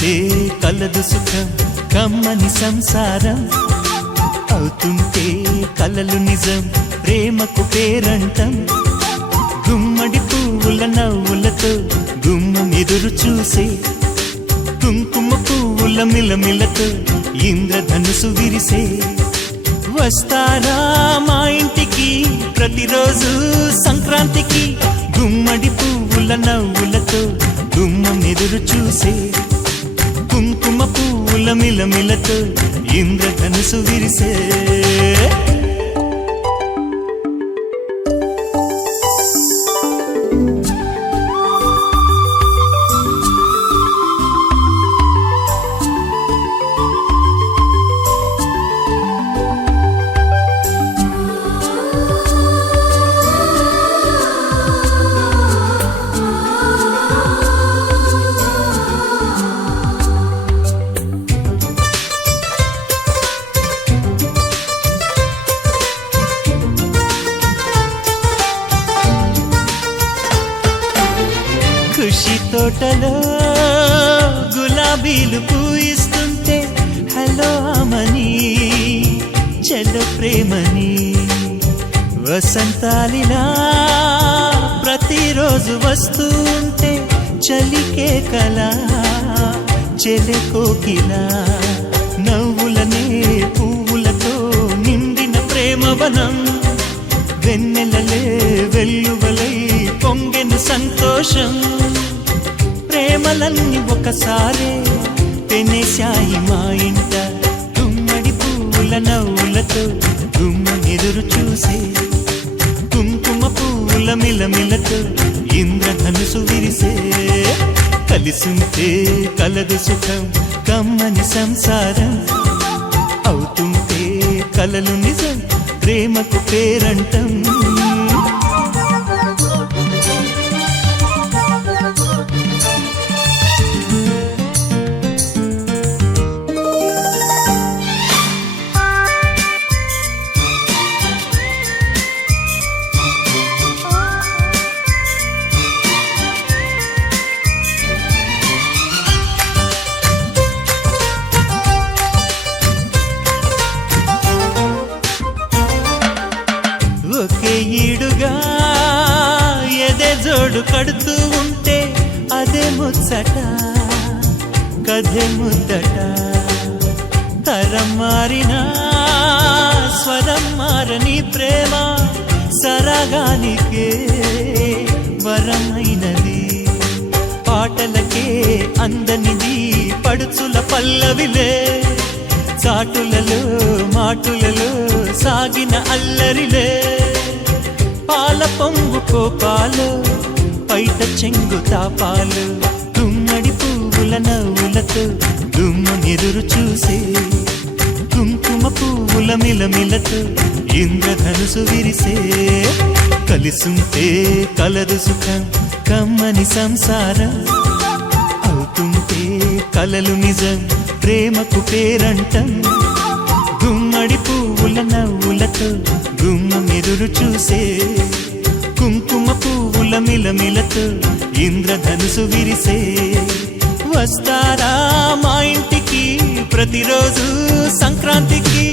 కలిసుంటే కలదు సుఖం కమ్మని సంసారం అవుతుంటే కలలు నిజం ప్రేమకు పేరంటం గుమ్మడి పువ్వుల నవ్వులతో గుమ్మం ఎదురు చూసే కుంకుమ పువ్వుల మిలమిలతో ఇంద్రధనుసు విరిసే వస్తారా మా ఇంటికి ప్రతిరోజు సంక్రాంతికి గుమ్మడి పువ్వుల నవ్వులతో గుమ్మం ఎదురు చూసే కుంకుమ పువ్వుల మిలమిలతో ఇంద్రధనుసు విరిసే ఖుషి తోటలో గులాబీలు పూయిస్తుంటే హలో అమని చెల్లో ప్రేమని వసంతాలిలా ప్రతిరోజు వస్తూ ఉంటే చలికే కలా చెలె కోకిలా నవ్వులనే పువ్వులతో నిండిన ప్రేమవనం వెన్నెలలే వెల్లువలై పొంగెను సంతోషం ప్రేమలన్నీ ఒకసారే పెనేశాయి మా ఇంట గుమ్మడి పువ్వుల నవ్వులతో గుమ్మం ఎదురు చూసే కుంకుమ పువ్వుల మిలమిలతో ఇంద్రధనుసు విరిసే కలిసుంటే కలదు సుఖం కమ్మని సంసారం అవుతుంటే కలలు నిజం ప్రేమకు పేరంటం ఒకే ఈడుగా ఎదే జోడు కడుతూ ఉంటే అదే ముచ్చట కథే ముద్దట తరం మారినా స్వరం మారని ప్రేమ సరగానికే వరమైనది పాటలకే అందనిది పడుచుల పల్లవిలే చాటులలో మాటులలో సాగిన అల్లరిలే పాల పొంగు కోపాలు పైట చెంగు తాపాలు గుమ్మడి పువ్వుల నవ్వులతో గుమ్మం ఎదురు చూసే కుంకుమ పువ్వుల మిలమిలతో ఇంద్రధనుసు విరిసే కలిసుంటే కలదు సుఖం కమ్మని సంసారం అవుతుంటే కలలు నిజం ప్రేమకు పేరంటం గుమ్మడి పువ్వుల నవ్వులతో గుమ్మం ఎదురు చూసే కుంకుమ పువ్వుల మిలమిలతో ఇంద్రధనుసు విరిసే వస్తారా మా ఇంటికి ప్రతిరోజు సంక్రాంతికి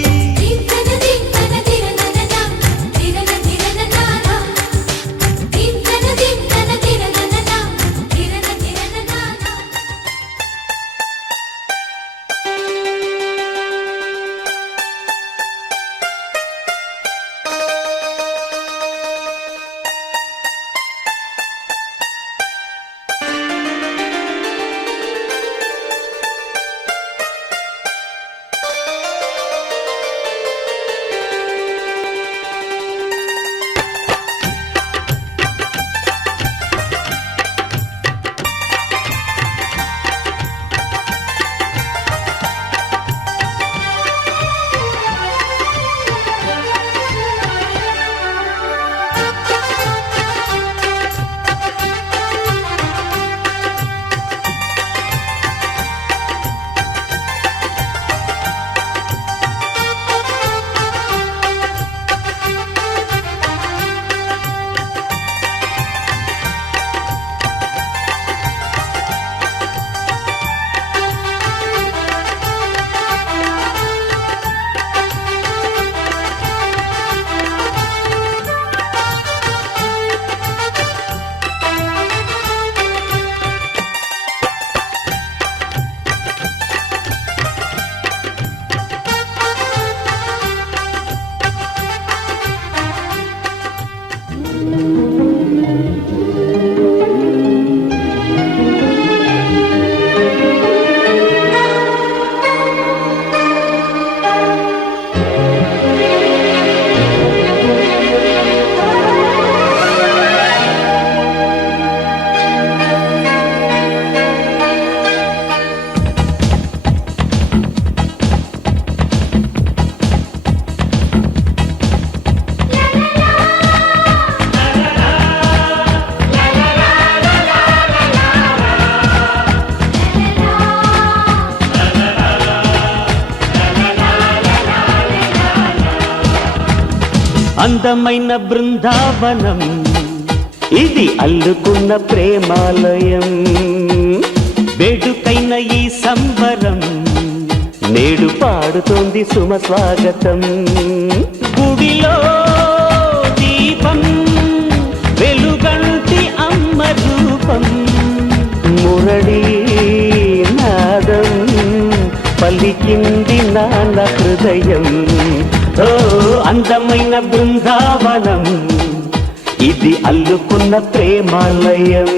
అందమైన బృందావనం ఇది అల్లుకున్న ప్రేమాలయం వేడుకైన ఈ సంబరం నేడు పాడుతోంది సుమ స్వాగతం గుడిలో దీపం వెలుగంటి అమ్మ రూపం మురళీ నాదం పలికింది నాన్న హృదయం ఓ అందమైన బృందావనం ఇది అల్లుకున్న ప్రేమాలయం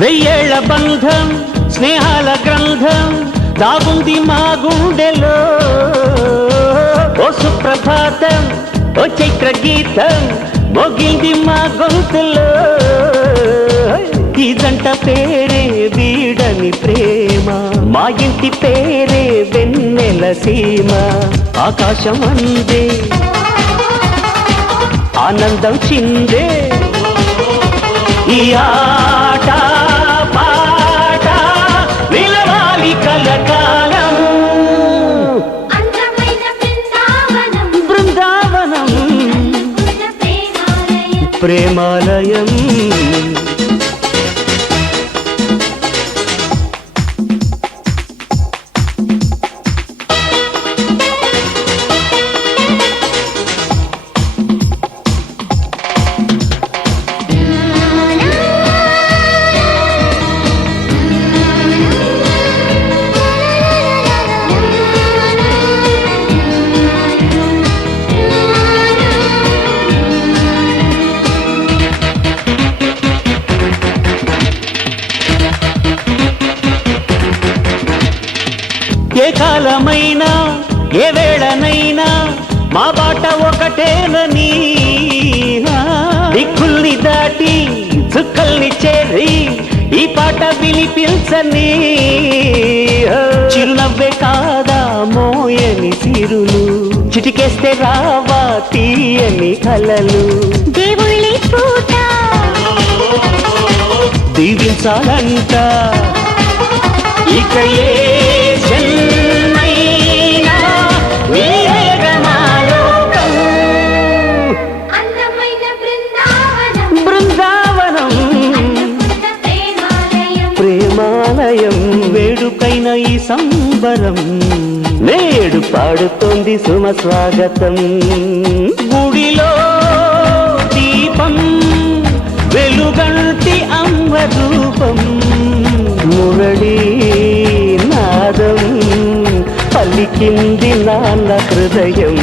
వెయ్యేళ్ల బంధం స్నేహాల గ్రంథం దాగుంది మా గుండెలో ఓ సుప్రభాతం ఓ చైత్ర గీతం మోగింది మా గొంతులో ఈ జంట పేరే వీడని ప్రేమ మా ఇంటి పేరే వెన్నెల సీమ ఆకాశం అందే ఆనందం చిందే ఈ ఆట పాట నిలవాలి కలకాలం బృందావనం ప్రేమాలయం ఏ కాలమైనా ఏ వేళనైనా మా బాట ఒకటేనని దిక్కుల్ని దాటి చుక్కల్ని చేరి ఈ పాట వినిపించని చిరునవ్వే కాదా మోయని సిరులు చిటికేస్తే రావా తీయని కలలు దేవుళ్ళి పూట దీవించాలంట ఇక ఏ జన్మైనా వీరగమాలోకం అందమైన బృందావనం బృందావనం ప్రేమాలయం వేడుకైన ఈ సంబరం నేడు పాడుతోంది సుమ స్వాగతం గుడిలో దీపం వెలుగంటి అమ్మ రూపం మురళీ నాదం పలికింది నాన్న హృదయం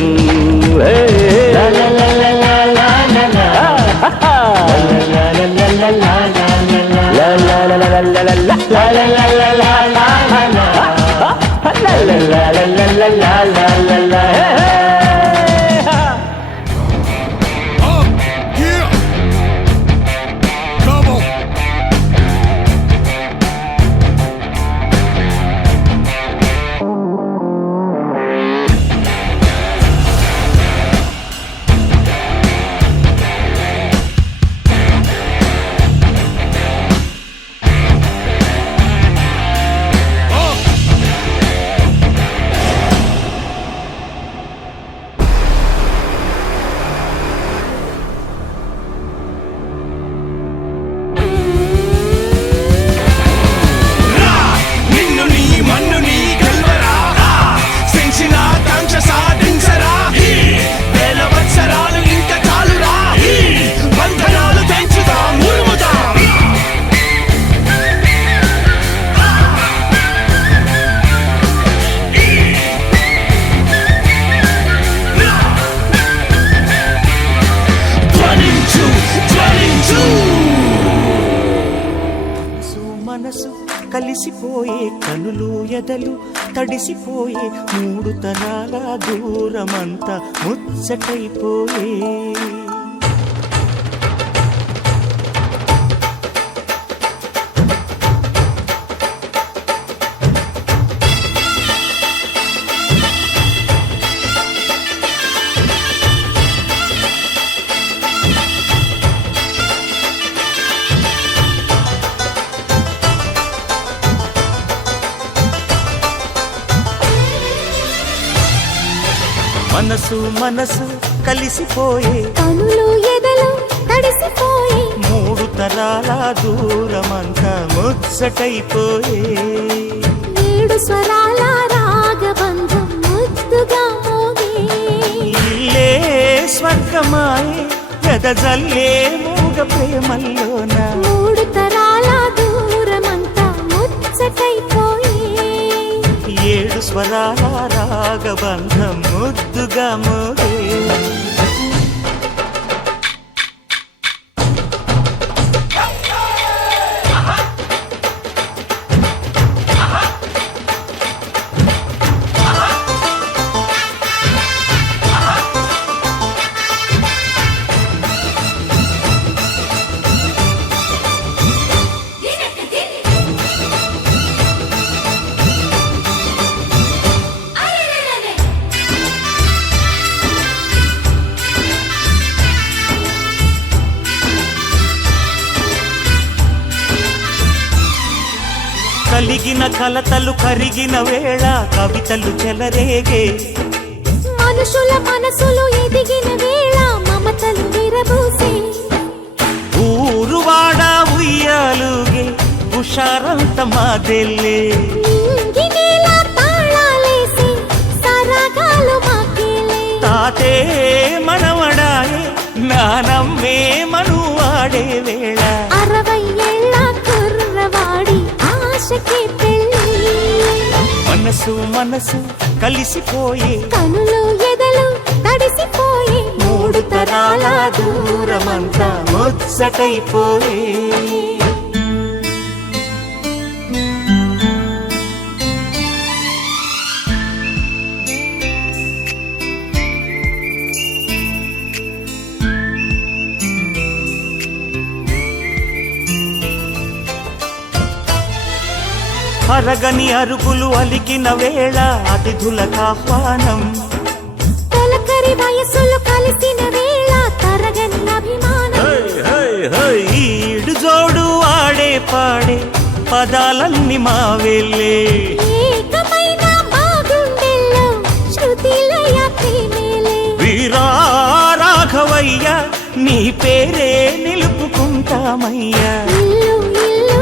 కలిసిపోయే కనులు ఎదలు తడిసిపోయే మూడు తరాల దూరమంతా ముచ్చటైపోయే మనసు మనసు కలిసిపోయే కనులు ఎదలు తడిసిపోయి మూడు తరాల దూరమంతా ముచ్చటైపోయే ఏడు స్వరాల రాగబంధం ముద్దుగా మోగే ఇల్లే స్వర్గమాయే వెదజల్లే మూగ ప్రేమల్లోన మూడు తరాల దూరమంతా ముచ్చటైపోయి ఏడు స్వరాల రాగబంధం ముద్దుగా మోగే కలిగిన కలతలు కరిగిన వేళ కవితలు చెలరేగే మనుషుల మనసులు ఎదిగిన వేళ మమతలు విరబూసే ఊరువాడ ఉయ్యాలుగే హుషారంత మాదెల్లే నింగినేల తాళాలేసి సరాగాలు మాకేలే తాతే మనవడాయే నానమ్మే మనువాడే వేళ 60 ఏళ్ల కుర్రవాడి ఆశకి పెళ్ళి మనసు మనసు కలిసిపోయే కనులు ఎదలు తడిసిపోయి మూడు తరాల దూరమంతా ముచ్చటైపోయే అరగని అరుగులు అలికిన వేళ అతిథులకు ఆహ్వానం తొలకరి వయసులు కలిసిన వేళ తరగని అభిమానం ఈడు జోడు ఆడే పాడే పదాలన్నీ మావేలే ఏకమైన మా గుండెల్లో శృతిలయ ప్రేమేలే వీరా రాఘవయ్య నీ పేరే నిలుపుకుంటామయ్యా ఇల్లు ఇల్లు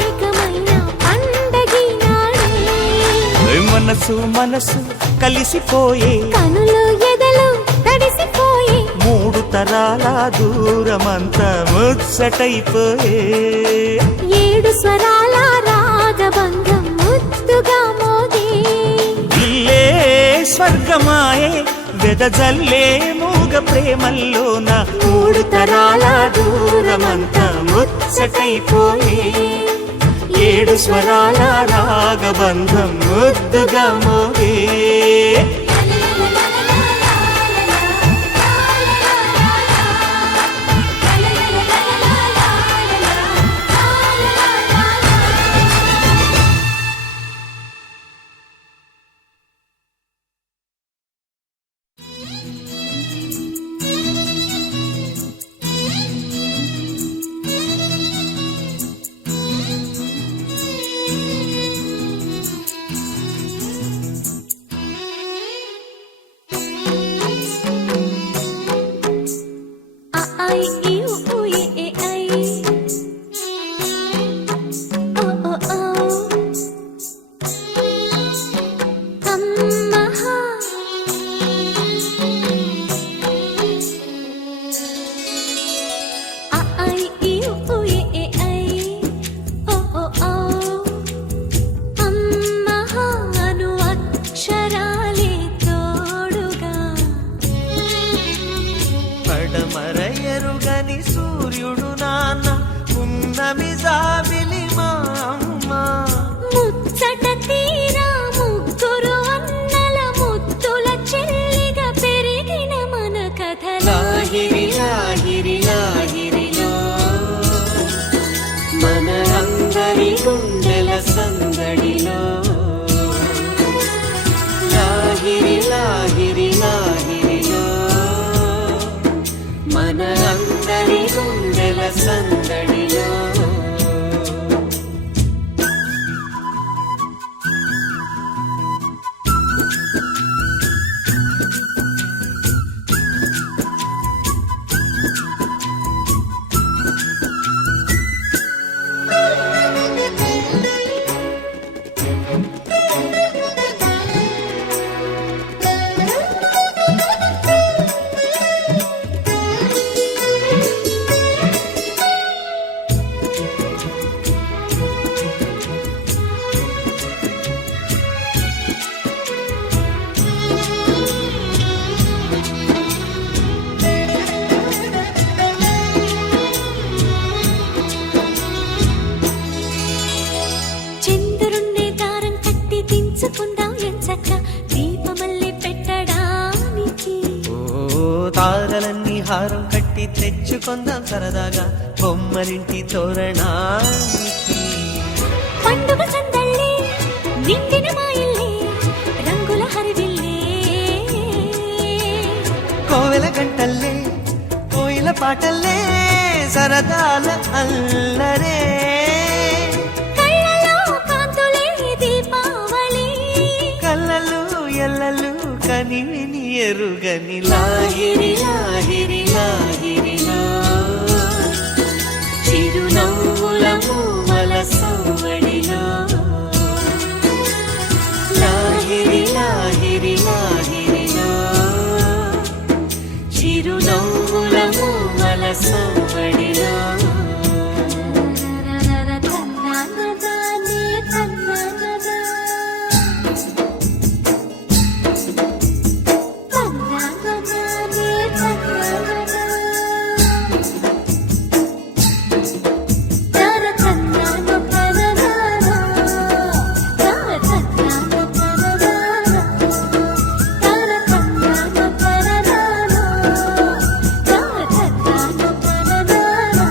ఏకమైన పండగినాడే మనసు మనసు కలిసిపోయే కనులు ఎదలు తడిసిపోయి మూడు తరాల దూరమంతా ముచ్చటైపోయే ఏడు స్వరాల రాగబంధం ముద్దుగా మోగే ఇల్లే స్వర్గమాయే వెదజల్లే మూగ ప్రేమల్లోన మూడు తరాల దూరమంతా ముచ్చటైపోయే ఏడు స్వరాల రాగబంధం ముద్దుగా మోగే దారం కట్టి తెచ్చుకొందాం సరదాగా బొమ్మరింటి తోరణానికి. పండుగ సందళ్ళే నిండిన మా ఇల్లే రంగుల హరివిల్లే. కోవెల గంటల్లే కోయిల పాటల్లే సరదాల అల్లరే. కళ్ళలో కాంతులే దీపావళి. కళ్ళలు ఎల్లలు కనివిని ఎరుగని లాహిరి లాహిరి లాహిరిలో చిరునవ్వుల మూవల సవ్వడిలో. లాహిరి లాహిరి లాహిరిలో చిరునవ్వుల మూవల సవ్వడిలో. తన్నానదానే తన్నానదా తన్నానదానే తన్నానదా తర తన్నాన తనదానా తర తన్నాన తనదానా తర తన్నాన తనదానా తర తన్నాన తనదానా.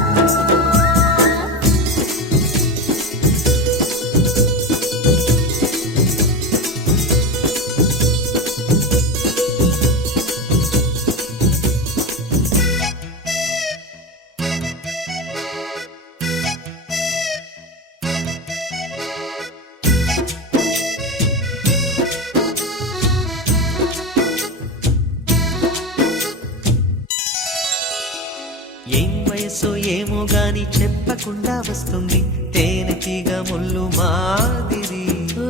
ఏం వయసు ఏమో గాని చెప్పకుండా వస్తుంది తేనెటీగ ముళ్ళు మాదిరి. ఓ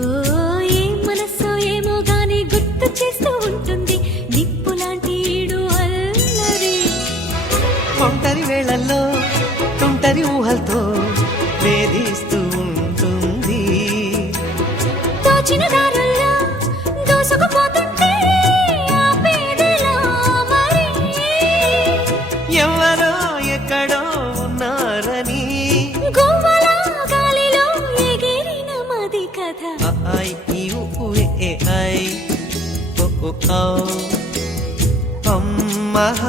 ఏం మనస్సో ఏమో గాని గుర్తు చేస్తూ ఉంటుంది నిప్పు లాంటి ఈడు అల్లరి. ఒంటరి వేళల్లో తుంటరి ఊహలతో వేధిస్తూ ఉంటుంది. దోచిన దారుల్లో దూసుకుపోతుంటే ఆపేదెలా మరి. ఎవరో ఎక్కడో ఉన్నారని గువ్వల గాలిలో ఎగిరిన మది కథ. I you A I O ఓ ఔ అమ్మహ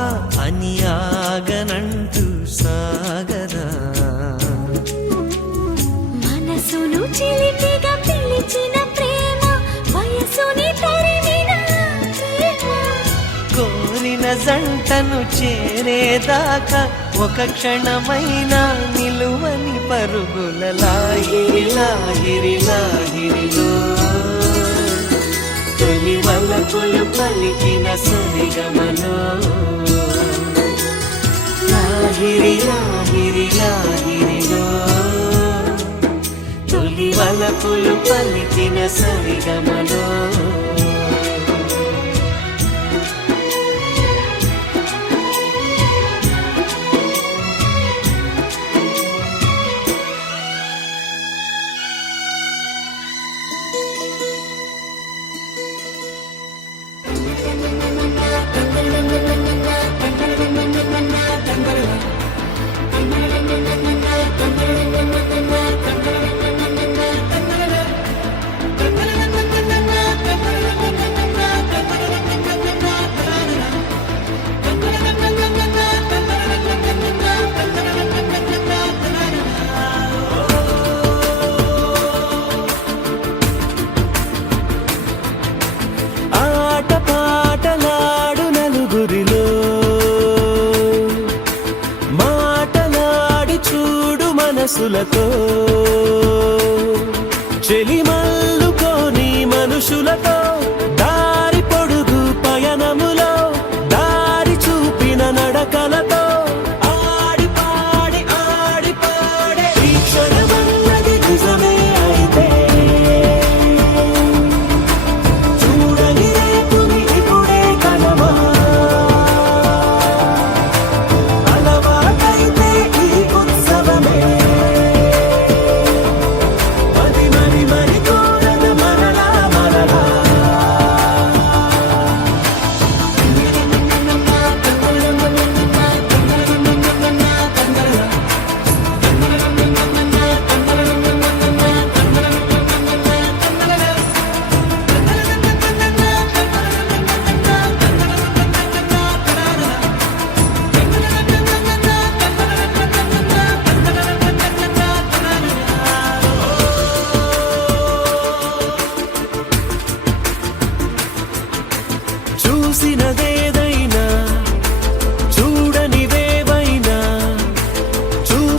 అని ఆగనంటూ సాగదా. మనసును చిలిపిగా పిలిచిన ప్రేమ వయసుని తరిమిన ప్రేమ. కోరిన జంటను చేరేదాకా ఒక క్షణమైన నిలువని పరుగుల లాహిరి లాహిరి లాహిరిలో తొలి వలపులు పలికిన సరిగమలో. లాహిరి లాహిరి లాహిరిలో తొలి వలపులు పలికిన సరిగమలో. ఆట పాటలాడు నలుగురిలో మాటలాడి చూడు మనసులతో. చెలిమల్లుకోని మనుషులతో దారి పొడుగు పయనములో దారి చూపిన నడకలతో ఆడి పాడి ఈ క్షణమన్నది నిజమే అయితే చూడని రేపుని ఇప్పుడే కనమా. అలవాటైతే ఈ ఉత్సవమే మరి మరి మరి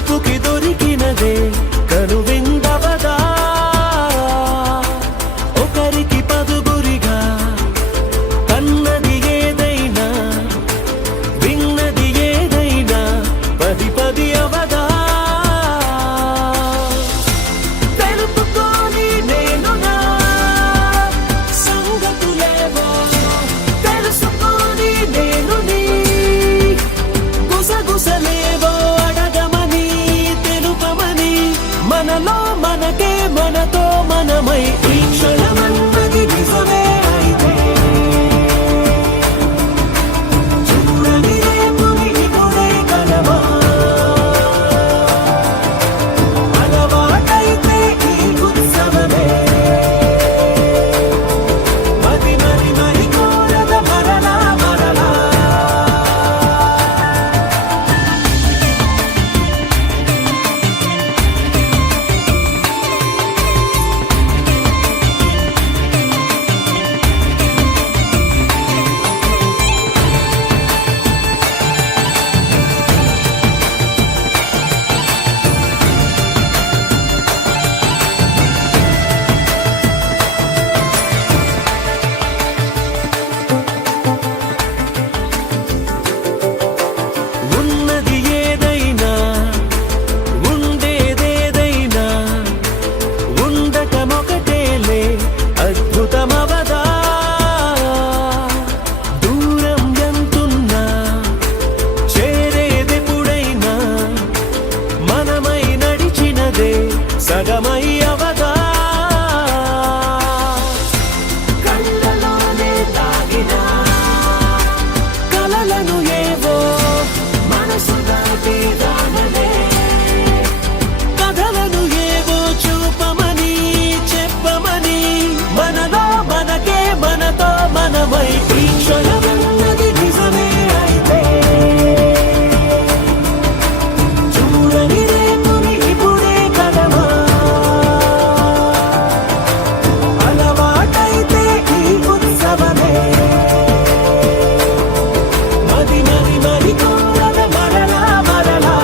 చూపుకి దొరికినదే కనువిందవదా ఒకరికి పదుగురిగా కన్నది ఏదైనా విన్నది ఏదైనా పది పది అవదా తెలుపుకోని నేను నా సంగతులేవో తెలుసుకోని నేను నీ గుసగుసలేవో అడగమని తెలుపమని మనలో మనకే మనతో మనమై ఈ క్షణమన్నది నిజమే అయితే చూడని రేపుని ఇప్పుడే కలవా అలవాటైతే ఈ ఉత్సవమే మది మరి మరి కోరద మరలా మరలా ఉన్నది ఏదైనా ఉండేదేదైనా ఉండటమొకటేలే అద్భుతమవదా దూరం ఎంతున్నా చేరేదెప్పుడైనా మనమై నడిచినదే సగమై అవదా కళ్ళలోనే తాగినా కలలను ఏవో మనసు దాటి రానలే కథలను ఏవో చూపమని చెప్పమని మనలో మనకే మనతో మనమై ఈ క్షణమన్నది నిజమే అయితే చూడని రేపుని ఇప్పుడే కలవా అలవాటైతే ఈ ఉత్సవమే మది మరి మరి కోరద మరలా మరలా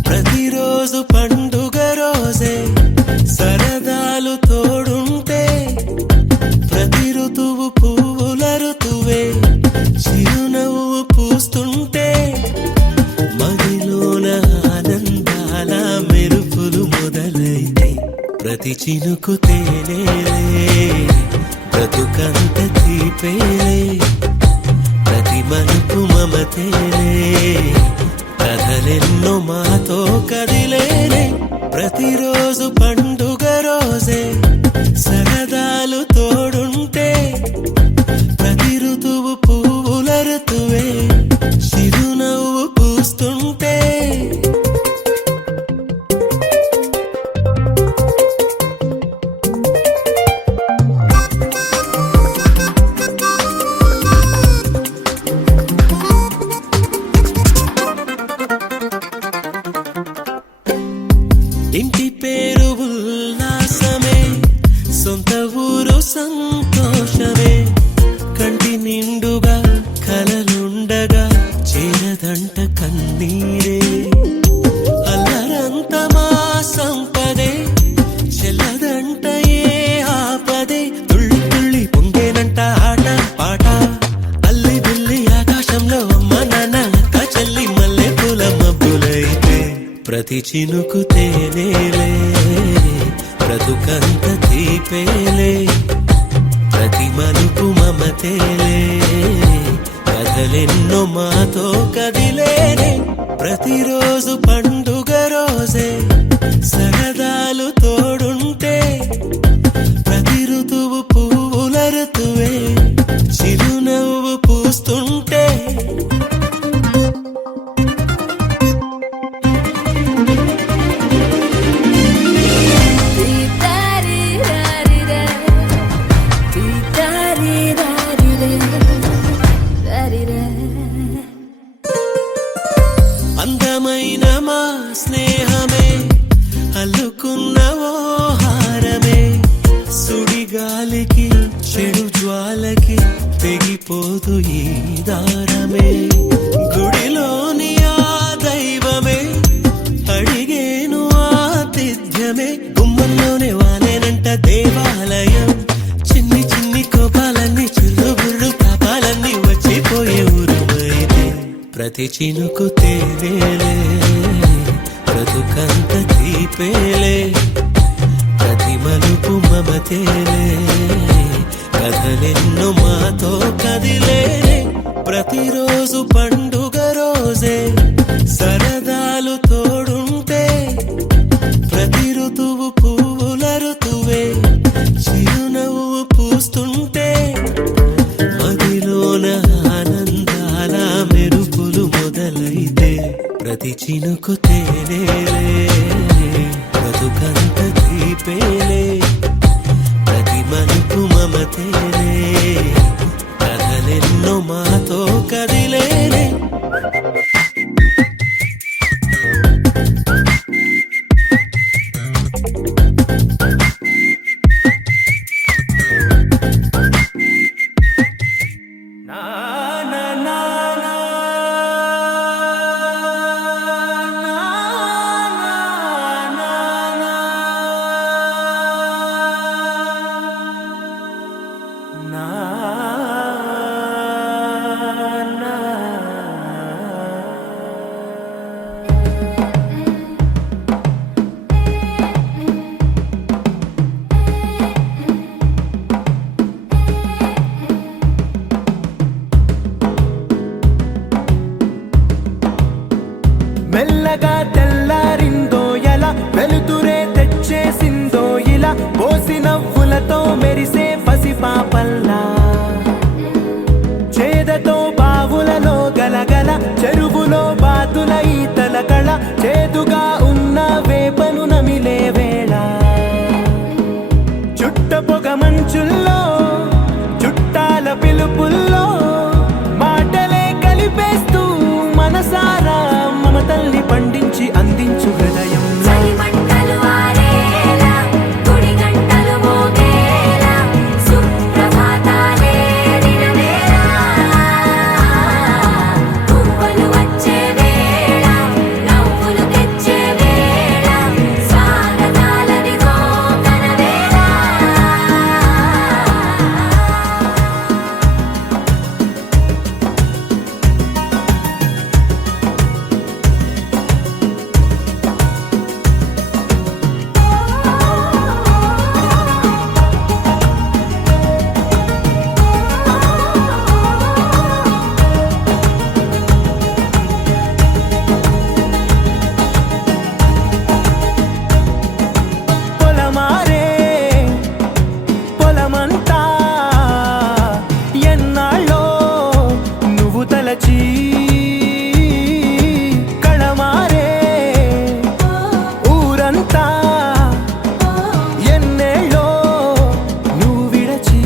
ప్రతిరోజు పండుగ రోజే సరదాలు తోడుంటే ప్రతి ఋతువు పువ్వుల ఋతువే చిరునవ్వు పూస్తుంటే మదిలోన ఆనందాల మెరుపులు మొదలైతే ప్రతి చినుకు తేనేలే బ్రతుకంత తీపేలే ప్రతి మలుపు మమతేలే కథలెన్నో మాతో కదిలేనే ప్రతిరోజు పండుగ రోజే సరదాలు తోడుంటే ప్రతి ఋతువు పువ్వుల ఋతువే చిరునవ్వు పూస్తుంటే ఇంటి పేరు ఉల్లాసమే సొంత ఊరు సంతోషమే కంటి నిండుగా కలలుండగా చేరదంట కన్నీరే అల్లరంత మా సంపదే చెల్లదంట ఏ ఆపదే తుళ్ళి తుళ్ళి పొంగేనంట ఆట పాట అల్లి బిల్లి ఆకాశంలో అమ్మ నాన్న అక్క చెల్లి మల్లె పూల మబ్బులైతే ప్రతి చినుకు తేనేలే బ్రతుకంత తీపేలే ప్రతి మలుపు మమతేలే కథలెన్నో మాతో కదిలేనే ప్రతిరోజు పండుగ స్నేహమే అల్లుకున్న ఓ హారమే సుడిగాలికి చెడు జ్వాలకి తెగిపోదు ఈ దారమే గుడిలోని ఆ దైవమే అడిగేను ఆతిథ్యమే గుమ్మంలోనే వాలేనంట దేవాలయం చిన్ని చిన్ని కోపాలన్నీ చుర్రు బుర్రు పాపాలన్నీ వచ్చిపోయే ఊరుమైతే ప్రతి చినుకు తేలేలే బ్రతుకంత తీపేలే ప్రతి మలుపు మమతేలే కథలెన్నో మాతో కదిలే ప్రతిరోజు పండుగ రోజే సరదాలు తోడుంటే ప్రతి ఋతువు పువ్వుల ఋతువే చిరునవ్వు పూస్తుంటే మదిలోన ఆనందాల మెరుపులు మొదలైతే ప్రతి చినుకు తేలేలే బ్రతుకంత తీపేలే ప్రతి మలుపు మమతేలే కథలెన్నో మాతో కదిలేలే మెల్లగా తెల్లారిందో ఎలా వెలుతురే తెచ్చేసిందో ఇలా పోసి నవ్వులతో మెరిసే పసిపాపల్లా చేదతో బావులలో గలగల చెరువులో బాతుల ఈతల కళ చేదుగా ఉన్న వేపను నమిలే వేళ చుట్ట పొగ మంచుల్లో చుట్టాల పిలుపుల్లో మాటలే కలిపేస్తూ మనసారా మమతల్ని పండించి అందించు హృదయం చలిమంటలు ఆరేలా గుడి గంటలు మోగేలా సుప్రభాతాలే దినవేళ పువ్వులు వచ్చే వేళ నవ్వులు తెచ్చే వేళ స్వాగతాలదిగో కనవేళ పొలమారే పొలమంతా ఎన్నాళ్ళో నువ్వు తలచి కళమారే ఊరంతా ఎన్నేళ్ళో నువ్వు విడచి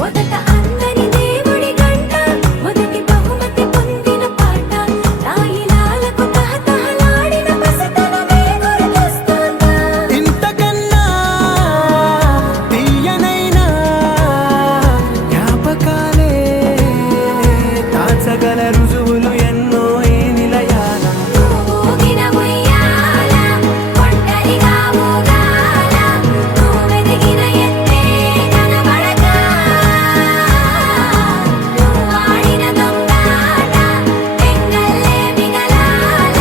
మొదట అందని దేవుడి గంట మొదటి బహుమతి పొందిన పాట రాయిలాలకు తహతహలాడిన పసితనమే గుర్తొస్తుందా ఇంతకన్నా తీయనైనా జ్ఞాపకాలే దాచగల రుజువులు ఎన్నో ఈ నిలయాల ఊగిన ఉయ్యాల ఒంటరిగా ఊగాల నువ్వెదిగిన ఎత్తే కనబడక నువ్వాడిన దొంగాట ఎంగల్లే మిగలాల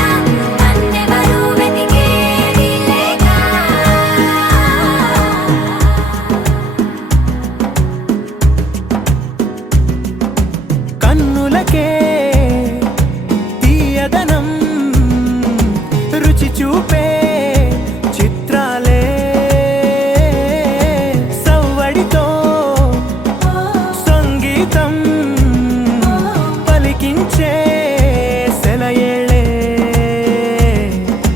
నన్నెవరూ వెతికేది లేక కన్నులకే తీయదనం రుచి చూపే చిత్రాలే సవ్వడితో సంగీతం పలికించే సెలయేళే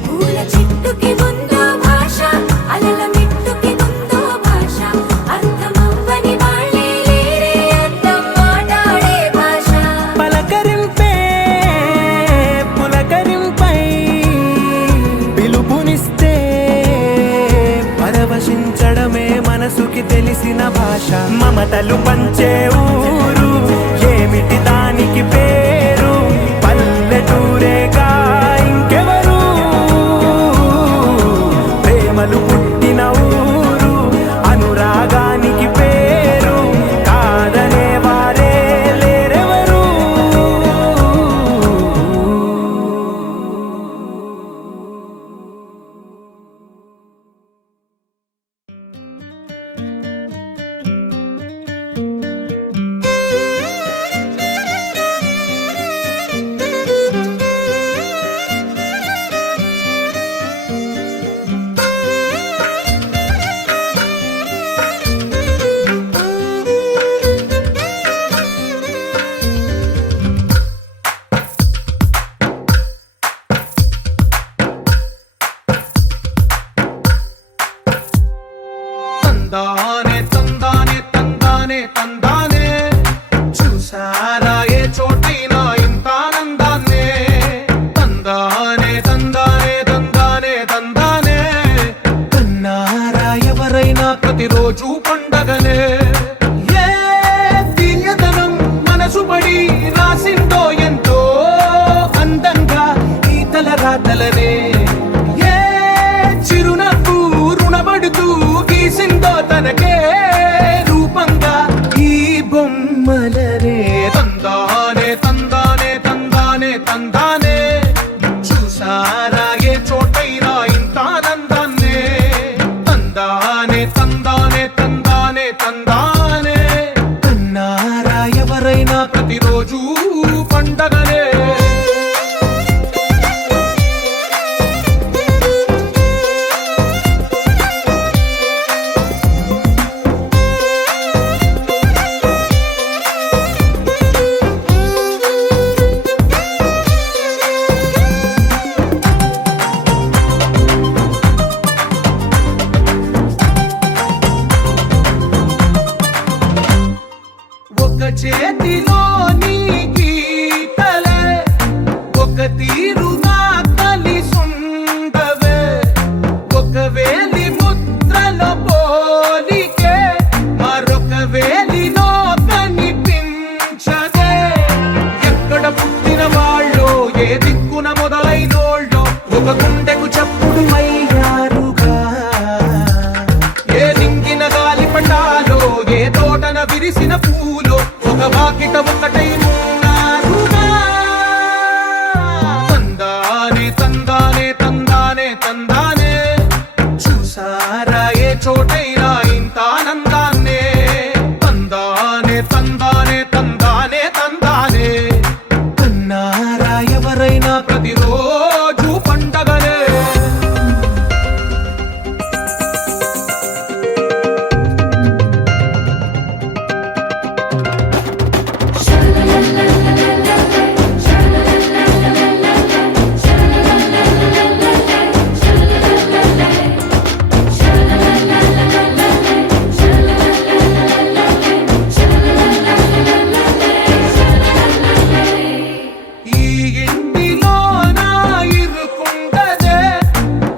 పూల చిట్టుకి ముందో భాష అలల మిట్టుకి ముందో భాష అర్థమవ్వని వాళ్ళే లేరే అర్థం మాట్లాడే భాష పలకరింపే పులకరింపై భాష మమతలు పంచే ఊరు ఏమిటి దానికి పేరు పల్లెటూరేగా ఇంకెవరు ప్రేమలు పుట్టిన ఊరు అనురాగానికి పేరు కాదనే వారే లేరెవరు తందానే తందానే తందానే తందానే చూసారా ఏ చోటైనా ఇంత ఆనందాన్నే తందానే తందానే తందానే తందానే కన్నారా ఎవరైనా ప్రతిరోజు పండగనే ఏ తీయదనం మనసు పడి రాసిందో ఎంతో అందంగా ఈ తల రాతలనే ఏ చిరునవ్వు రుణపడుతూ గీసిందో తనకే రూపంగా ఈ బొమ్మలనే తందానే తందానే తందానే తందానే చూసారా ఏ చోటైనా ఇంత ఆనందాన్నే తందానే తందానే తందానే తందానే కన్నారా ఎవరైనా ప్రతిరోజు పండగనే ఒక చేతిలోని గీతలే ఒక తీరుగా కలిసుండవే ఒక వేలి ముద్రల పోలికే మరొక వేలిలో కనిపించదే ఎక్కడ పుట్టిన వాళ్ళో ఏ దిక్కున మొదలైనోళ్ళో ఒక గుండెకు చప్పుడు అయ్యారుగా ఏ దింగిన గాలి పటాలో ఏ తోటన విరిసిన పూలో ఒక వాకిట ఒకటై ఉన్నారుగా తందానే తందానే తందానే తందానే చూసారా ఏ చోటైనా ఇంత ఆనందాన్నే తందానే తందానే తందానే తందానే కన్నారా ఎవరైనా ప్రతిరోజు పండగనే ఈ ఇంటిలో నా ఇరుకుండదే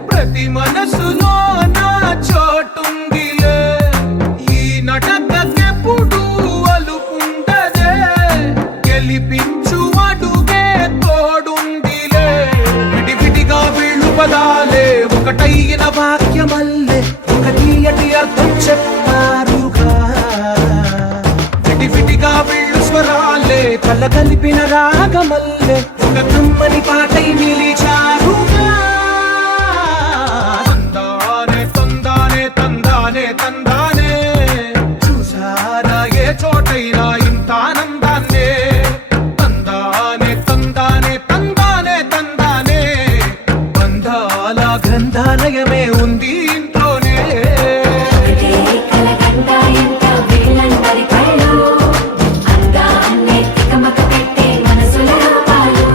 ప్రతి మనసులో నా చోటుందిలే ఈ నటకెప్పుడు అలుకుండదే గెలిపించు అడుగే తోడుందిలే విడివిడిగా వీళ్ళు పదాలే ఒకటైన వాక్యమల్లే ఒక తీయటి అర్థం చెప్పారుగా విడివిడిగా వీళ్ళు స్వరాలే కల కలిపిన రాగమల్లే ఒక కమ్మని పాటై నిలిచారుగా తందానే తందానే తందానే తందానే చూసారా ఏ చోటైనా ఇంత ఆనందాన్నే తందానే తందానే తందానే తందానే బంధాల గ్రంథాలయమే ఉంది ఇంట్లోనే ఒకటే కలగంట ఎంత వీళ్ళందరి కళ్ళు అందాన్నే తికమక పెట్టే మనసుల రూపాలు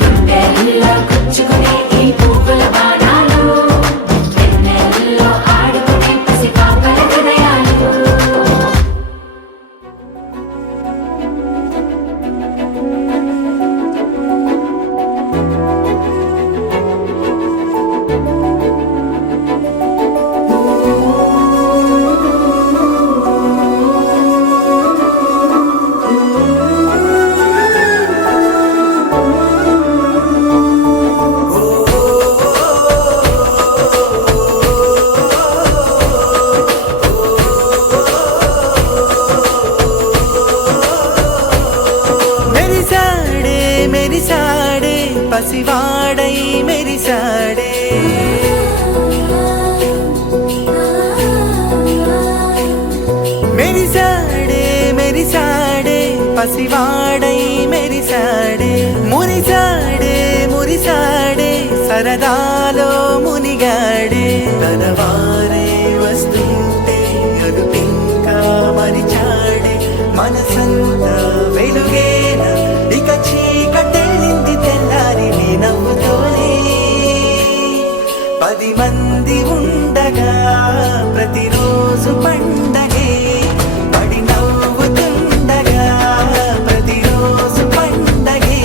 గుండెల్లో మెరిసాడే మెరిసాడే మెరిసాడే పసివాడై మెరిసాడే మురిసాడే మురిసాడే సరదాలో మునిగాడే తన వారే వస్తుంటే అదుపింకా మరిచాడే మనసంతా వెలుగేన ఇక చీకటెళ్ళింది తెల్లారి నీ నవ్వుతోనే 10 మంది ఉండగా ప్రతిరోజు పండగే పడి నవ్వుతుండగా ప్రతిరోజు పండగే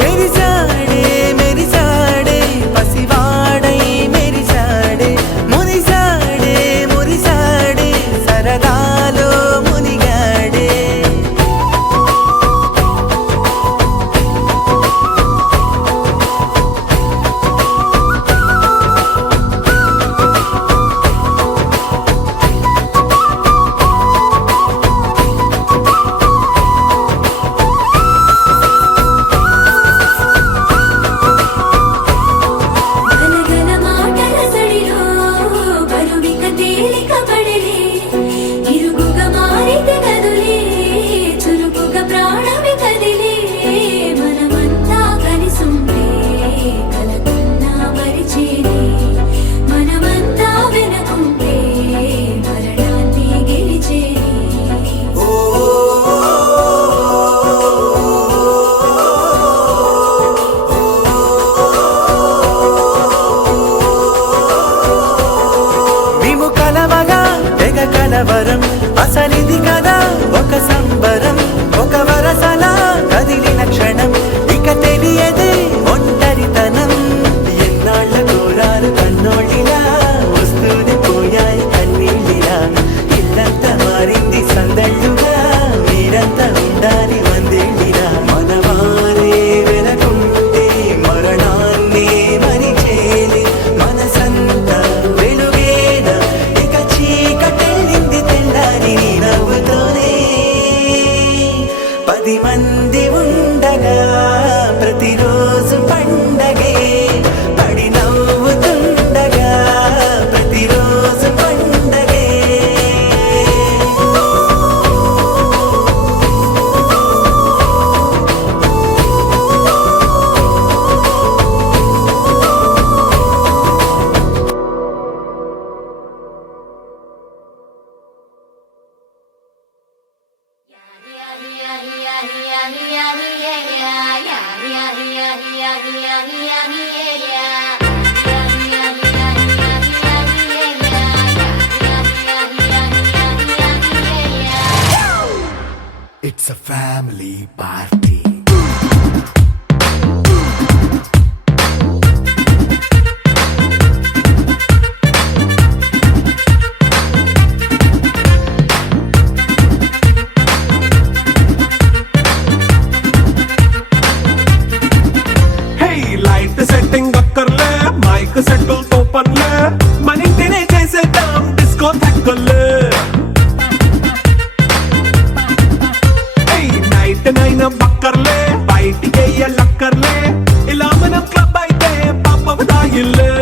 మెరిసాడే మెరిసాడే పసివాడై మెరిసాడే మురిసాడే మురిసాడే సరదాలో మునిగాడే గలగల మాటల సడిలో బరువిక తేలిక పడలే ఇరుగుగా మారితే కదులే చురుకుగా ప్రాణమి కదిలే మనమంతా కలిసుంటే కలకున్నా మరిచేనే మనమంతా వెనకుంటే మరణాన్ని గెలిచేనే మేము కలవగా తెగ కలవరం అసలిది కదా ఒక సంబరం ఒక వరసలా కదిలిన క్షణం ఇక తెలియదే ఒంటరితనం ఎన్నాళ్ళ కోరాలు కన్నోళ్ళిలా వస్తూనే పోయాయి కన్నీళ్ళిలా ఇల్లంతా మారింది సందళ్ళుగా మీరంతా ఉండాలి వందేళ్ళిలా మనవారే వెనకుంటే మరణాన్ని మరిచేలి మనసంతా వెలుగేన ఇక చీకటెళ్ళింది తెల్లారి నీ నవ్వుతోనే 10 మంది ఉండగా ప్రతిరోజు పండగే పడి నవ్వుతుండగా ప్రతిరోజు పండగే It's a family party. Hey, light setting అక్కర్లే మైక్ సెట్టిల్ తో పర్లే మన ఇంటినే చేసేద్దాం డిస్కో థక్కర్లే నైట్ నైన్ బక్కర్లే బయటికి లక్కర్లే ఇలా మనం క్లబ్ అయితే పాపదాయిల్లే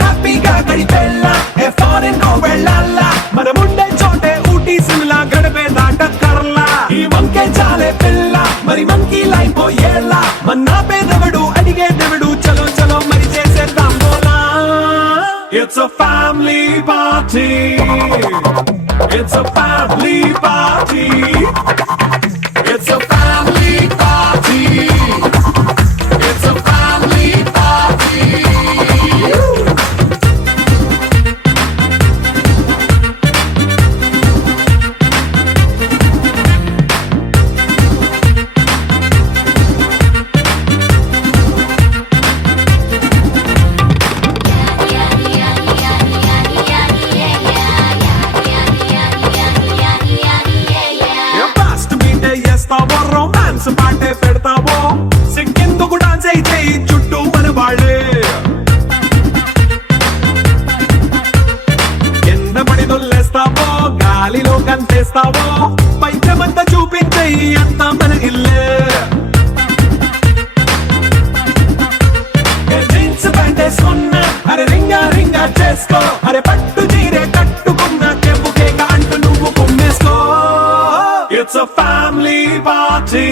హ్యాపీగా గడిపెళ్ళ ఏ ఫారెన్ కో వెళ్ళాలా మనం ఉండే చోటే ఊటీ సిమ్లా గడిపే దాటక్కర్లా ఈ మంకే చాలే పిల్ల మరి మంకీ లైఫ్ ఏళ్ళ మన్నా పేదవడు అడిగేదెవడు చలో చలో మరి చేసేద్దాం బోలా It's a family party. It's a family party. It's a family party. It's a family party. గా చేసుకో అరే పట్టు చీరే కట్టుకున్న చెప్పుకేక అంటూ నువ్వు కుమ్మేసుకో It's a family party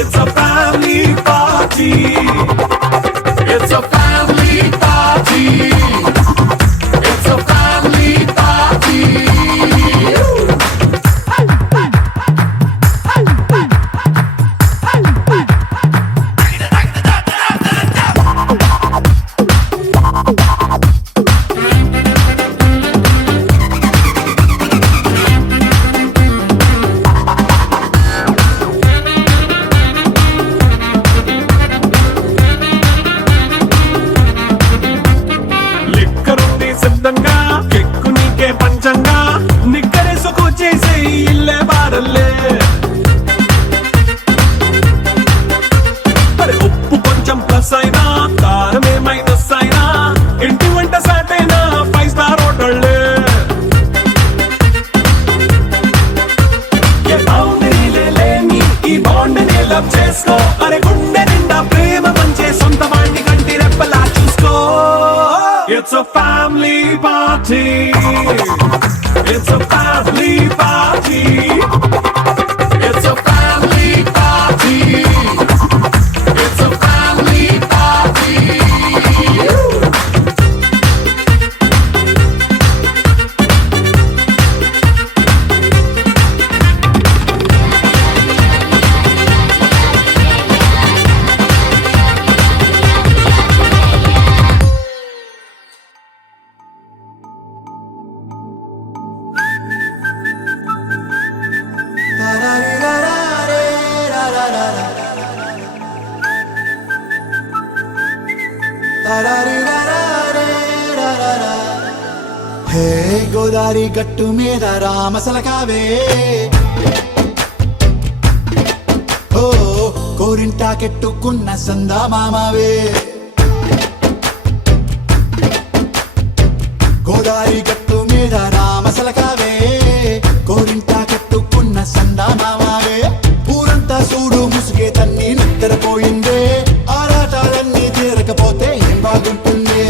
It's a family party It's a family party It's a family party లిక్కరుంది సిద్ధంగా కెక్కు నీకే పంచంగా నిక్కరేసుకు చేసే ఇల్లే బారల్లే అరే ఉప్పు కొంచెం ప్లస్ అయినా కారమే మైనస్ అయినా ఇంటి వంట సాటైనా 5 స్టార్ హోటళ్ళే ఏ బౌండరీలే లేని ఈ బాండ్ని లవ్ చేసుకో అరే గుండె నిండా ప్రేమ పంచే సొంత వాణ్ణి కంటి రెప్పలా చూసుకో It's a family party It's a family party It's a family party It's a family party హే గోదారి గట్టు మీద రామసలకావే ఓ కోరింటాకెట్టుకున్న సందా మామావే గోదారి గట్టు మీద రామసలకావే కోరింటాకెట్టుకున్న సందా మామావే ఊరంతా చూడు ముసుగే తన్ని నిద్రపోయిందే ఆరాటాలన్నీ తీరకపోతే ఏం బాగుంటుంది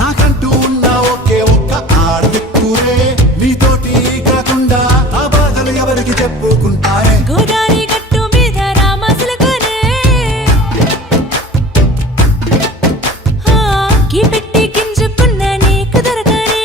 నాకంటూ ఉన్న ఒకే ఒక్క ఆడదిక్కురే నీతోటి కాకుండా ఆ బాధలు ఎవరికి చెప్పుకుంటారే గోదారి గట్టు మీద రామసలకనే కీ పెట్టి గింజుకున్న నీకు దొరకనే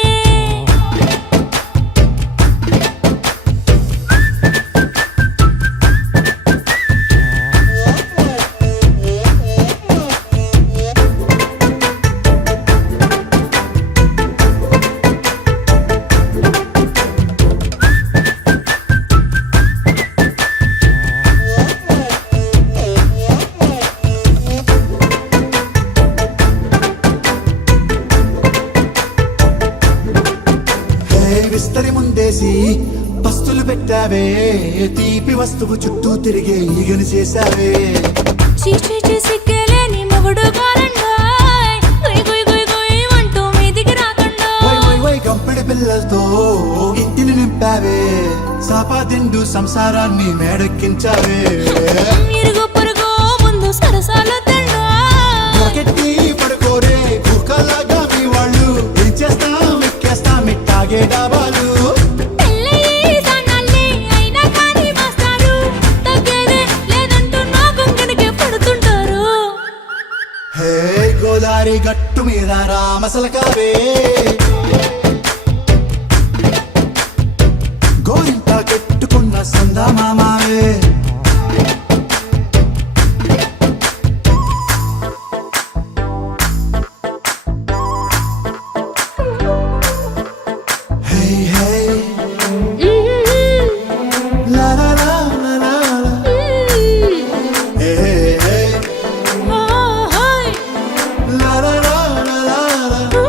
విస్తరి ముందేసి పస్తులు పెట్టావే తీపి వస్తువు చుట్టూ తిరిగే ఈగని చేశావే చీచి సిగ్గలేని మొగుడు కారండాయ్ గుయ్ గుయ్ గుయ్ గుయ్ అంటూ మీదికి రాకండా వై వై వై గంపెడి పిల్లలతో ఇంటిని నింపావే సాపాదిండు సంసారాన్ని మేడెక్కించావే ఇరుగు పొరుగు ముందు సరసాలు తండా రాకెట్టి పడుకోరే కుక్కలాగా మీ వాళ్ళు ఏం చేస్తాం ఎక్కేస్తాం ఇట్టాగే డాబాలు పెళ్ళయి సన్నాళ్ళే అయినా కానీ మాస్తారు తగ్గేదే లేదంటూ నా కొంగనికే పడుతుంటారు హే గోదారి గట్టు మీద రామసలకావే గోరింట కెట్టుకున్న సందా మామావే హే హే లా లా లా లా లా లా. హే హే హాయ్ లా లా లా లా లా లా.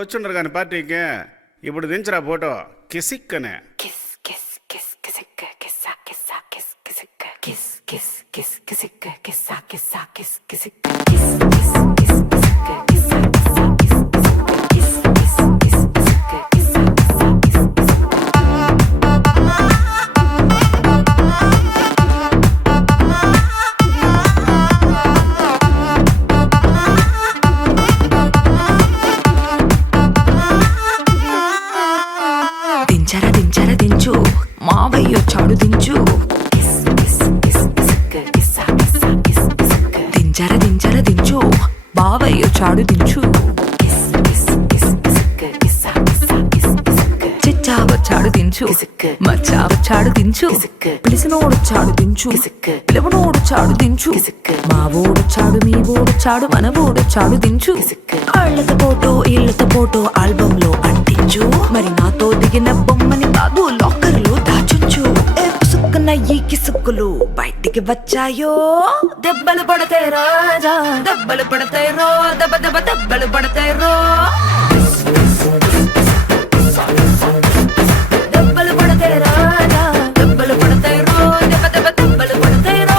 వచ్చిండ్రు కానీ పార్టీకి ఇప్పుడు దించరా ఫోటో కిసిక్ అనే Kiss, kiss, kiss, kissicka, kissa, kissa, kiss, kissicka, kiss, kiss, kiss, kissicka, kissa, kissa, kiss, kissicka, kiss, kiss, kiss, kissicka, kissa, kissa, kiss, kissicka, kiss, kiss, kiss, kissicka, kissa, kissa, kiss, kissicka. దించరా దించరా దించు మావయ్య వచ్చాడు దించు Kiss, kiss, kiss, kissicka, kissa, kissa, kiss, kissicka, దించరా దించరా దించు బావయ్య వచ్చాడు దించు kiss, kiss, kiss, kissicka, kissa, kissa, kiss, kissicka, చిచ్చా వచ్చాడు దించు కిసిక్కు. మచ్చా వచ్చాడు దించు కిసిక్కు. పిలిసినోడొచ్చాడు దించు కిసిక్కు. పిలవనోడొచ్చాడు దించు కిసిక్కు. మా ఓడొచ్చాడు మీ ఓడొచ్చాడు మన ఓడొచ్చాడు దించు కిసిక్కు. కాళ్ళతో ఫోటో ఇళ్ళతో ఫోటో ఆల్బమ్ లో అంటించు మరి నాతో దిగిన బొమ్మని కాదు లాకర్ లో దాచుంచు ఏ పుసుక్కున ఈ కిసుక్కులు బయటికి వచ్చాయో దెబ్బలు పడతాయి రాజా దెబ్బలు పడతాయి రో దెబ్బ దెబ్బ దెబ్బలు పడతాయి రో దెబ్బలు పడతాయి రాజా దెబ్బలు పడతాయి రో దెబ్బ దెబ్బ దెబ్బలు పడతాయి రో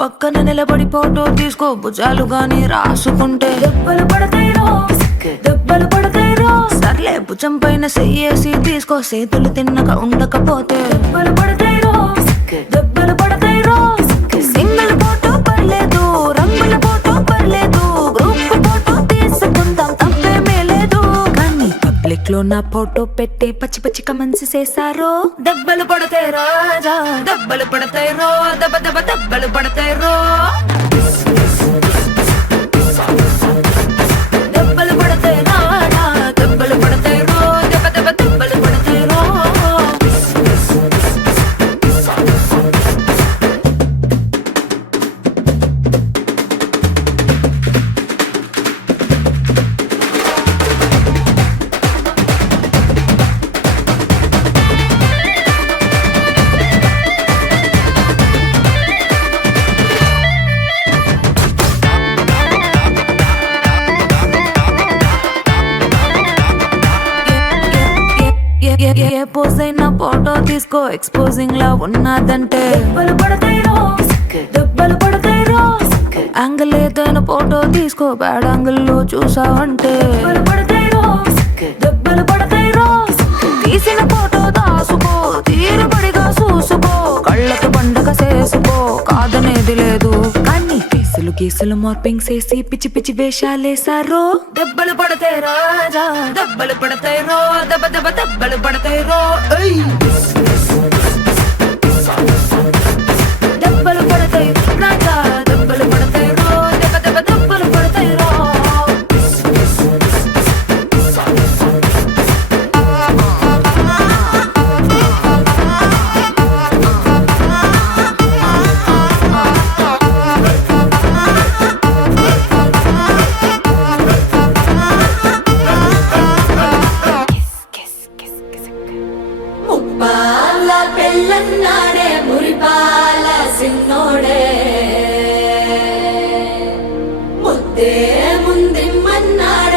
పక్కన నిలబడి ఫోటో తీసుకో భుజాలు గాని రాసుకుంటే దెబ్బలు పడతాయి రో దెబ్బలు పడతాయి రో సర్లే భుజం పైన చెయ్యేసి తీసుకో చేతులు తిన్నక ఉండకపోతే దెబ్బలు పడతాయి రో దెబ్బలు పడతాయి రో సింగిల్ ఫోటో పర్లేదు రంగుల ఫోటో పర్లేదు గ్రూప్ ఫోటో తీసుకుందాం తప్పేమీ లేదు కానీ పబ్లిక్ లో నా ఫోటో పెట్టి పచ్చి పచ్చి కమెంట్స్ చేశారో దెబ్బలు పడతాయి రాజా దెబ్బలు పడతాయి రో దెబ్బ దెబ్బ దెబ్బలు పడతాయి రో దెబ్బలు పడతాయి రాజా దెబ్బలు పడతాయి రో దెబ్బ దెబ్బ దెబ్బలు పడతాయి రో ఏ పోజ్ అయినా ఫోటో తీసుకో ఎక్స్పోజింగ్ లా ఉన్నదంటే దెబ్బలు పడతాయి రో దెబ్బలు పడతాయి రో యాంగిల్ ఏదైనా ఫోటో తీసుకో బ్యాడ్ యాంగిల్ లో చూసావంటే దెబ్బలు పడతాయి రో దెబ్బలు పడతాయి రో తీసిన ఫోటో దాసుకో తీరుబడిగా చూసుకో కళ్ళకి పండగ చేసుకో కాదనేది లేదు కానీ కేసులు గీసులు మార్పింగ్ చేసి పిచ్చి పిచ్చి వేషాలేసారో దెబ్బలు పడతాయి రాజా దెబ్బలు పడతాయి రో దెబ్బ దెబ్బ దెబ్బలు పడతాయి రో దెబ్బలు పడతాయి రాజా దెబ్బలు పడతాయి రో దెబ్బ దెబ్బ దెబ్బలు పడతాయి రో ముప్పాల పెళ్ళన్నాడే మురిపాల సిన్నోడే ముద్దే ముందిమ్మన్నాడే